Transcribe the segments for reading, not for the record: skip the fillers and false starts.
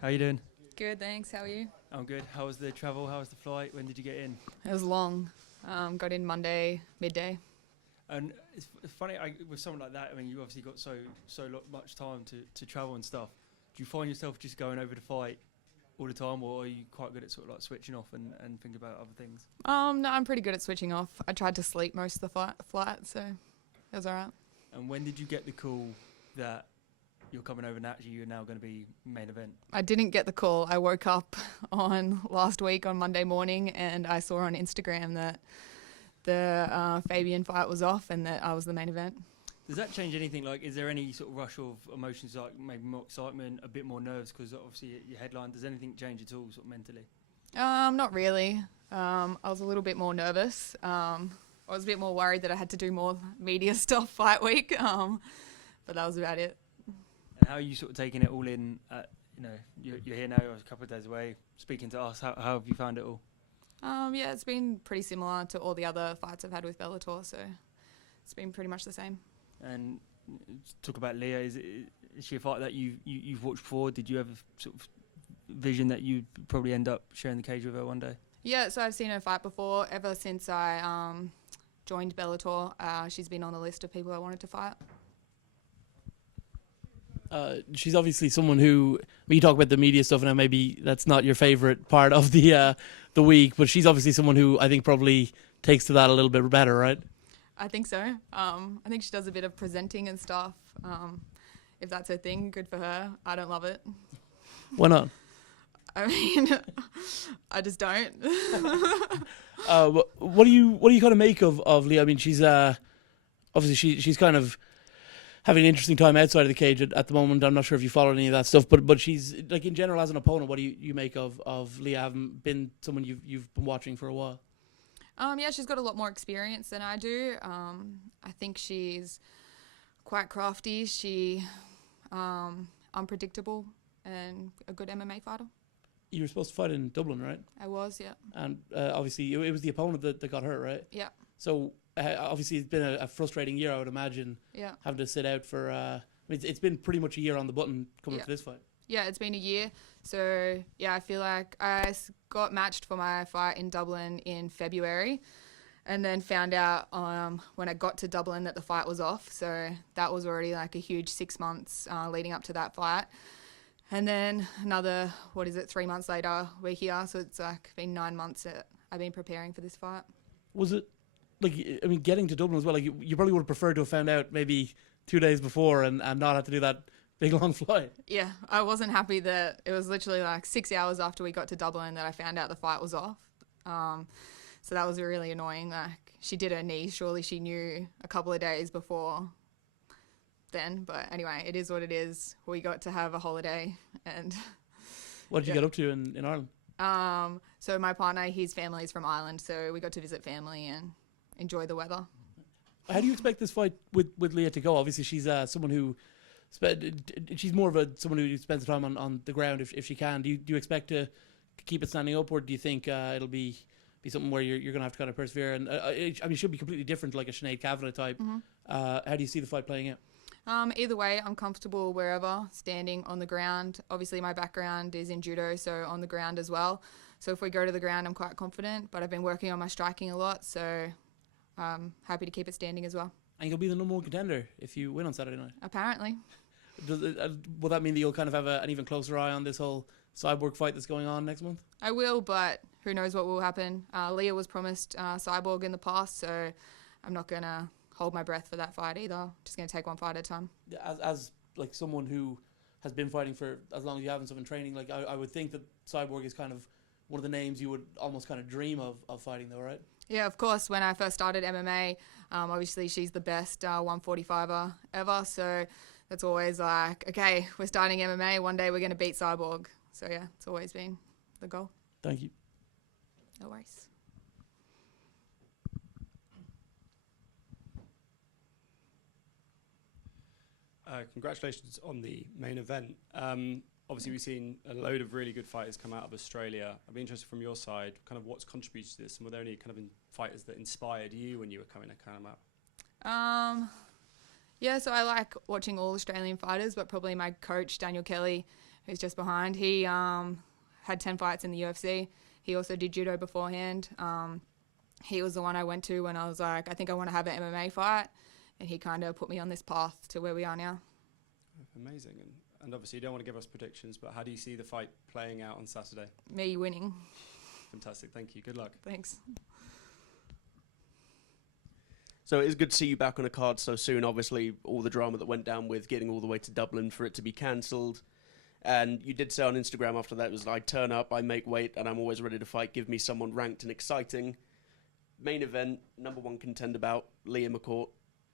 How you doing? Good, thanks. How are you? I'm good. How was the travel? How was the flight? When did you get in? It was long. Got in Monday midday. And it's funny with someone like that. I mean, you obviously got much time to travel and stuff. Do you find yourself just going over the fight all the time, or are you quite good at sort of like switching off and think about other things? No, I'm pretty good at switching off. I tried to sleep most of the flight, so it was all right. And when did you get the call that you're coming over and actually you're now going to be main event? I didn't get the call. I woke up on last week on Monday morning and I saw on Instagram that the Fabian fight was off and that I was the main event. Does that change anything? Like, is there any sort of rush of emotions, like maybe more excitement, a bit more nerves because obviously your headline? Does anything change at all, sort of mentally? Not really. I was a little bit more nervous. I was a bit more worried that I had to do more media stuff fight week, but that was about it. And how are you sort of taking it all in? You're here now, you're a couple of days away, speaking to us. How have you found it all? Yeah, it's been pretty similar to all the other fights I've had with Bellator, so it's been pretty much the same. And talk about Leah. Is she a fight that you've watched before? Did you ever sort of vision that you'd probably end up sharing the cage with her one day? Yeah, so I've seen her fight before. Ever since I joined Bellator, she's been on the list of people I wanted to fight. She's obviously someone who, when you talk about the media stuff, and maybe that's not your favourite part of the week, but she's obviously someone who I think probably takes to that a little bit better, right? I think so. I think she does a bit of presenting and stuff. If that's her thing, good for her. I don't love it. Why not? I mean, I just don't. What do you kind of make of Leah? I mean, she's obviously she's kind of having an interesting time outside of the cage at the moment. I'm not sure if you follow any of that stuff, but she's, like, in general as an opponent, what do you make of Leah, having been someone you've been watching for a while? Yeah, she's got a lot more experience than I do. I think she's quite crafty. She unpredictable and a good MMA fighter. You were supposed to fight in Dublin, right? I was, yeah. And obviously it was the opponent that got hurt, right? Yeah. So obviously it's been a frustrating year, I would imagine. Yeah. Having to sit out for. I mean, it's been pretty much a year on the button coming to this fight. Yeah, it's been a year. So, yeah, I feel like I got matched for my fight in Dublin in February and then found out when I got to Dublin that the fight was off. So that was already like a huge 6 months leading up to that fight. And then another, 3 months later, we're here. So it's like been 9 months that I've been preparing for this fight. Was it, like, I mean, getting to Dublin as well, like, you probably would have preferred to have found out maybe 2 days before and not have to do that big long flight. Yeah, I wasn't happy that it was literally like 6 hours after we got to Dublin that I found out the fight was off. So that was really annoying. Like, she did her knee. Surely she knew a couple of days before then. But anyway, it is what it is. We got to have a holiday. And what did you get up to in Ireland? So my partner, his family is from Ireland. So we got to visit family and enjoy the weather. How do you expect this fight with Leah to go? Obviously, she's someone who... she's more of someone who spends the time on the ground if she can. Do you expect to keep it standing up, or do you think it'll be something where you're going to have to kind of persevere? And I mean, it should be completely different, like a Sinead Kavanagh type. Mm-hmm. How do you see the fight playing out? Either way, I'm comfortable wherever, standing on the ground. Obviously, my background is in judo, so on the ground as well. So if we go to the ground, I'm quite confident, but I've been working on my striking a lot, so I'm happy to keep it standing as well. And you'll be the number one contender if you win on Saturday night. Apparently. Will that mean that you'll kind of have an even closer eye on this whole Cyborg fight that's going on next month? I will, but who knows what will happen. Leah was promised Cyborg in the past, so I'm not going to hold my breath for that fight either. Just going to take one fight at a time. As like someone who has been fighting for as long as you have and stuff in training, like I would think that Cyborg is kind of one of the names you would almost kind of dream of fighting though, right? Yeah, of course. When I first started MMA, obviously she's the best 145er ever. So that's always like, okay, we're starting MMA. One day we're going to beat Cyborg. So yeah, it's always been the goal. Thank you. No worries. Congratulations on the main event. Obviously, we've seen a load of really good fighters come out of Australia. I'd be interested from your side, kind of what's contributed to this, and were there any kind of fighters that inspired you when you were coming to come out? Yeah, so I like watching all Australian fighters, but probably my coach, Daniel Kelly, who's just behind. He had 10 fights in the UFC. He also did judo beforehand. He was the one I went to when I was like, I think I want to have an MMA fight. And he kind of put me on this path to where we are now. Amazing. And obviously you don't want to give us predictions, but how do you see the fight playing out on Saturday? Me winning. Fantastic. Thank you. Good luck. Thanks. So it is good to see you back on a card so soon. Obviously, all the drama that went down with getting all the way to Dublin for it to be cancelled. And you did say on Instagram after that, it was like, turn up, I make weight, and I'm always ready to fight. Give me someone ranked and exciting. Main event, number one contender bout, Leah McCourt.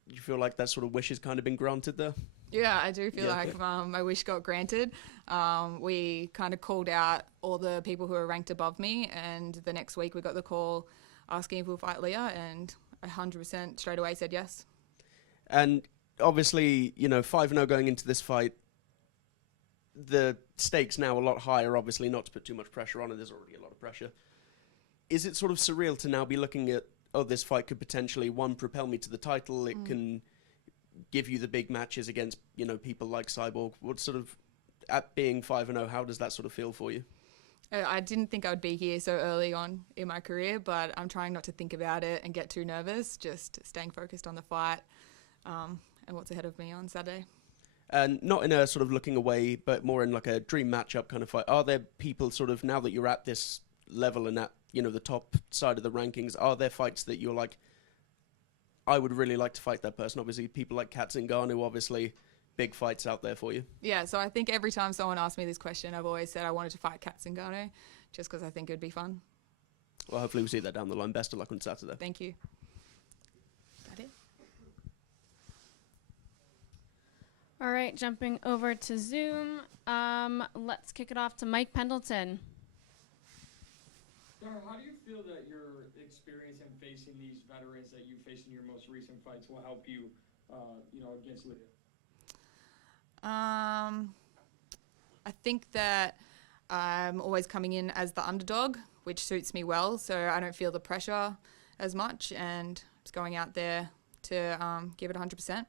Do you feel like that sort of wish has kind of been granted there? Yeah, I do feel like my wish got granted. We kind of called out all the people who were ranked above me, and the next week we got the call asking if we'll fight Leah, and 100% straight away said yes. And obviously, 5-0 going into this fight, the stakes now a lot higher, obviously, not to put too much pressure on it. There's already a lot of pressure. Is it sort of surreal to now be looking at, this fight could potentially, one, propel me to the title, it can give you the big matches against, people like Cyborg. What sort of, at being 5-0, how does that sort of feel for you? I didn't think I would be here so early on in my career, but I'm trying not to think about it and get too nervous, just staying focused on the fight and what's ahead of me on Saturday. And not in a sort of looking away, but more in like a dream matchup kind of fight. Are there people sort of, now that you're at this level and at, the top side of the rankings, are there fights that you're like, I would really like to fight that person? Obviously, people like Kat Zingano, obviously, big fights out there for you. Yeah, so I think every time someone asks me this question, I've always said I wanted to fight Kat Zingano, just because I think it would be fun. Well, hopefully we'll see that down the line. Best of luck on Saturday. Thank you. That it? All right, jumping over to Zoom. Let's kick it off to Mike Pendleton. Darryl, how do you feel that your experience in facing these veterans that you faced in your most recent fights will help you, against Leah? I think that I'm always coming in as the underdog, which suits me well, so I don't feel the pressure as much, and just going out there to give it 100%. And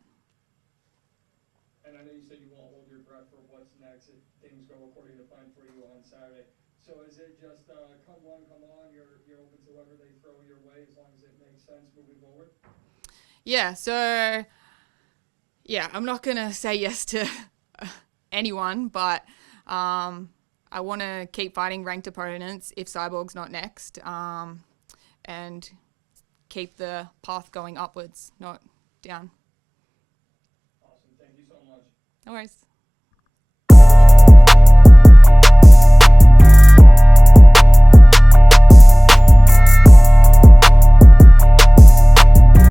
I know you said you won't hold your breath for what's next if things go according to plan for you on Saturday. So is it just come one, come on, you're open to whoever they throw your way as long as it makes sense moving forward? Yeah, so, I'm not going to say yes to anyone, but I want to keep fighting ranked opponents if Cyborg's not next, and keep the path going upwards, not down. Awesome. Thank you so much. No worries.